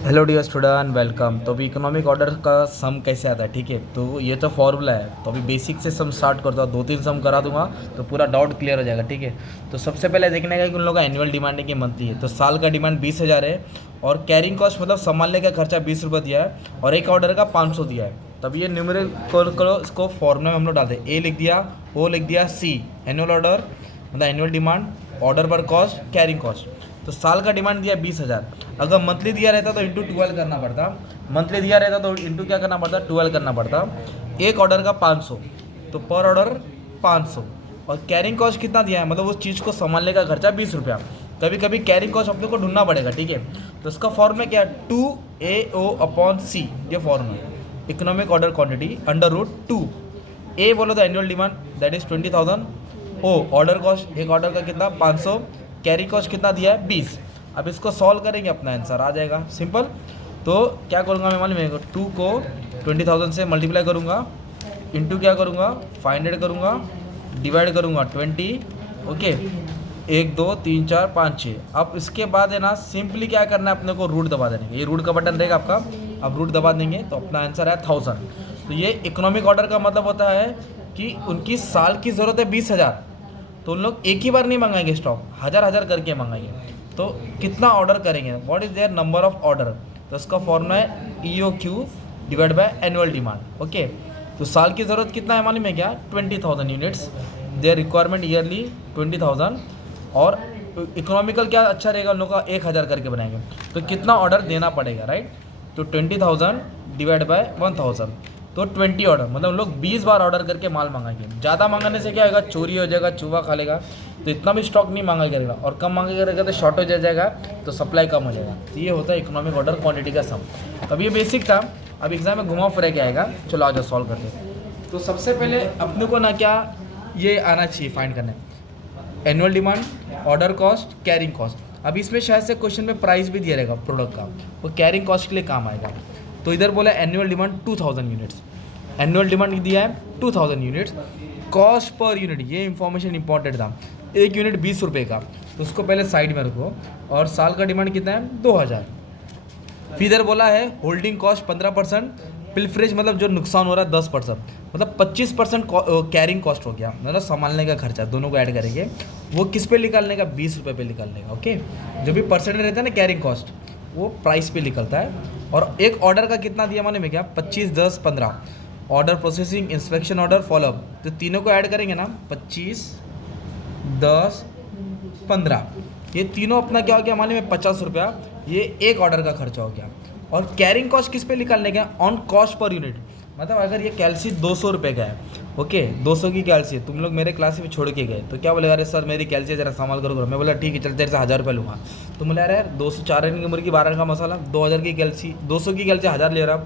Hello dear student, welcome. तो अभी economic order का सम कैसे आता है, ठीक है। तो ये तो फॉर्मूला है, तो अभी बेसिक से सम स्टार्ट करता हूँ। 2-3 सम करा दूंगा तो पूरा डाउट क्लियर हो जाएगा, ठीक है। तो सबसे पहले देखने का कि उन लोगों का एनुअल डिमांड है कि मंथली है। तो साल का डिमांड 20,000 है और कैरिंग कॉस्ट मतलब संभालने का खर्चा 20 रुपये दिया है और एक ऑर्डर का 500 दिया है। तब ये न्यूमेरिकल करो, इसको फॉर्मूला में हम लोग डालते हैं। ए लिख दिया, ओ लिख दिया, सी एनुअल ऑर्डर मतलब एनुअल डिमांड, ऑर्डर पर कॉस्ट, कैरिंग कॉस्ट। तो साल का डिमांड दिया 20,000। अगर मंथली दिया रहता तो इंटू 12 करना पड़ता। मंथली दिया रहता तो इंटू क्या करना पड़ता, 12 करना पड़ता। एक ऑर्डर का 500, तो पर ऑर्डर 500। और कैरिंग कॉस्ट कितना दिया है, मतलब उस चीज़ को संभालने का खर्चा 20 रुपया। कभी कभी कैरिंग कॉस्ट अपने को ढूंढना पड़ेगा, ठीक है। तो इसका फॉर्मूला क्या है, 2AO/C। ये फॉर्मूला है economic order quantity under root 2। A बोलो तो annual demand that is 20,000। O order cost, एक ऑर्डर का कितना 500। कैरी कॉस्ट कितना दिया है 20। अब इसको सॉल्व करेंगे, अपना आंसर आ जाएगा सिंपल। तो क्या करूँगा मैं, मालूम है, 2 को 20,000 से मल्टीप्लाई करूँगा, इंटू क्या करूँगा 500 करूँगा, डिवाइड करूँगा 20। ओके, 1 2 3 4 5 6। अब इसके बाद है ना, सिंपली क्या करना है अपने को, रूट दबा देंगे। ये रूट का बटन रहेगा आपका, अब रूट दबा देंगे तो अपना आंसर है 1000। तो ये इकोनॉमिक ऑर्डर का मतलब होता है कि उनकी साल की ज़रूरत है 20,000। तो उन लोग एक ही बार नहीं मंगाएंगे स्टॉक, हज़ार हज़ार करके मंगाएंगे। तो कितना ऑर्डर करेंगे, what is there number of order. तो इसका फॉर्मूला है EOQ divide by annual demand. Okay, तो साल की ज़रूरत कितना है मालूम है क्या, 20,000 यूनिट्स। Their requirement yearly 20,000। और इकोनॉमिकल क्या अच्छा रहेगा, उन लोग का 1,000 करके बनाएंगे। तो कितना ऑर्डर देना पड़ेगा, राइट। तो 20,000 डिवाइड बाय 1,000, तो 20 ऑर्डर, मतलब हम लोग 20 बार ऑर्डर करके माल मंगाएंगे। ज़्यादा मंगाने से क्या होगा, चोरी हो जाएगा, चूहा खा लेगा। तो इतना भी स्टॉक नहीं मांगा करेगा, और कम मांगा करेगा तो शॉर्टेज हो जाएगा, तो सप्लाई कम हो जाएगा। तो ये होता है इकोनॉमिक ऑर्डर क्वांटिटी का सम। तो अब ये बेसिक था, अब एग्जाम में घुमा फिरा के आएगा। चलो आ जाओ सॉल्व करते हैं। तो सबसे पहले अपने को ना क्या ये आना चाहिए फाइंड करने, annual demand, order cost, carrying cost. अब इसमें शायद से क्वेश्चन में प्राइस भी दिया रहेगा प्रोडक्ट का, वो कैरिंग कॉस्ट के लिए काम आएगा। तो इधर बोला annual demand 2000 units, annual demand दिया है 2000 यूनिट्स। कॉस्ट पर यूनिट, ये इंफॉर्मेशन इंपॉर्टेंट था, एक यूनिट 20 रुपये का, तो उसको पहले साइड में रखो। और साल का डिमांड कितना है 2000। फिर इधर बोला है होल्डिंग कॉस्ट 15%, पिलफ्रेज मतलब जो नुकसान हो रहा है 10%, मतलब 25% कैरिंग कॉस्ट हो गया, मतलब संभालने का खर्चा। दोनों को ऐड करेंगे, वो किस पे निकालने का, 20 रुपये पे निकालने का। ओके, जो भी परसेंटेज रहता है ना कैरिंग कॉस्ट, वो प्राइस पे निकलता है। और एक ऑर्डर का कितना दिया माने में क्या, 25 10 15। Order processing, inspection order, follow up, तो तीनों को ऐड करेंगे ना, 25 10 15, ये तीनों अपना क्या हो गया माने में 50 रुपया। ये एक ऑर्डर का खर्चा हो गया। और कैरिंग कॉस्ट किस पे निकालने का, ऑन कॉस्ट पर यूनिट। मतलब अगर ये कैल्सी 200 रुपये का है, ओके 200 की कैल्सी है, तुम लोग मेरे क्लास में छोड़ के गए, तो क्या बोलेगा, अरे सर मेरी कैल्सी जरा संभाल करो। मैं बोला ठीक है चल, तेरे से 1000 रुपये लूँगा। तो बोला यार 200 4 रन की मुर्गी 12 रन का मसाला, 2000 की कैल्सी, 200 की कैल्सी 1000 ले रहा।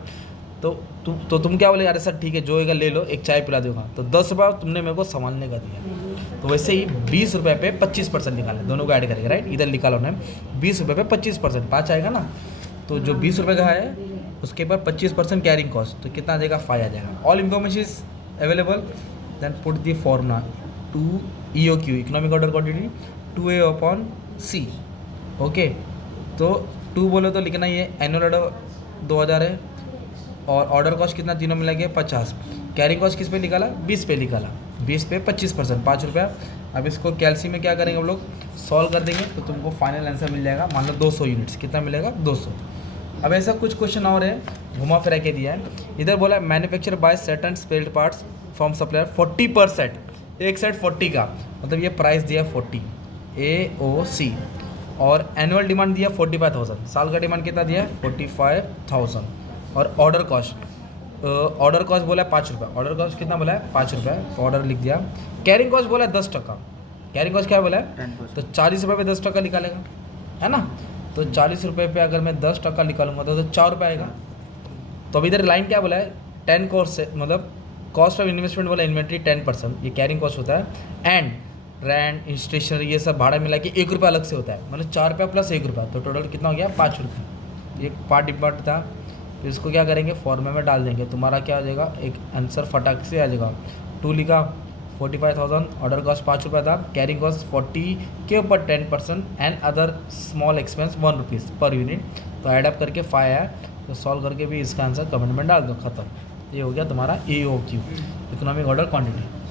तो तुम क्या बोले, अरे सर ठीक है जो होगा ले लो, एक चाय पिला दूंगा। तो 10 रुपये तुमने मेरे को संभालने का दिया। तो वैसे ही 20 रुपये पे 25% निकालना, दोनों को ऐड करेंगे, राइट। इधर निकालो ना, 20 रुपये पे 25%, 5 आएगा ना। तो जो 20 रुपये का है उसके ऊपर 25% कैरिंग कॉस्ट, तो कितना आ जाएगा 5 आ जाएगा। All information is available, then put the formula 2 EOQ economic order quantity 2A/C। Okay, तो 2 बोलो तो लिखना, ये एनुअल ऑर्डर 2000 है, और ऑर्डर कॉस्ट कितना तीनों मिला के 50। कैरिंग कॉस्ट किस पे निकाला, 20 पे निकाला, 20 पे 25%, 5 रुपया। अब इसको कैल्सी में क्या करेंगे हम लोग, सॉल्व कर देंगे, तो तुमको फाइनल आंसर मिल जाएगा। मान लो 200 यूनिट्स, कितना मिलेगा 200। अब ऐसा कुछ क्वेश्चन और है, घुमा फिरा के दिया है। इधर बोला manufacture by certain spare parts from supplier 40 per set, एक सेट 40 का, मतलब ये प्राइस दिया 40 AOC। और एनुअल डिमांड दिया 45,000, साल का डिमांड कितना दिया 45,000। और ऑर्डर कॉस्ट बोला है 5 रुपये, ऑर्डर कॉस्ट कितना बोला है 5 रुपये, ऑर्डर लिख दिया। कैरिंग कॉस्ट बोला है 10%, कैरिंग कॉस्ट क्या बोला है, तो 40 रुपये पे 10% निकालेगा, है ना। तो 40 रुपये पे अगर मैं 10% निकालूंगा तो 4 रुपये आएगा। तो अब इधर लाइन क्या बोला है, 10 कॉस्ट से, मतलब कॉस्ट ऑफ इन्वेस्टमेंट बोला इन्वेंट्री 10%, ये कैरिंग कॉस्ट होता है। एंड रेंट, स्टेशनरी, ये सब भाड़ा मिला के 1 रुपया अलग से होता है, मतलब 4 रुपया प्लस 1 रुपया, तो टोटल कितना हो गया 5 रुपये। ये पार्ट डिपार्ट था, तो इसको क्या करेंगे फॉर्मूला में डाल देंगे, तुम्हारा क्या हो जाएगा, एक आंसर फटाक से आ जाएगा। 2 लिखा, 45,000 ऑर्डर कॉस्ट 5 रुपये था, कैरिंग कॉस्ट 40 के ऊपर 10% and other small expense 1 rupees per unit. तो एडअप करके 5 है, तो सॉल्व करके भी इसका आंसर कमेंट में डाल दो, खत्म। ये हो गया तुम्हारा AOQ, इकोनॉमिक ऑर्डर क्वांटिटी।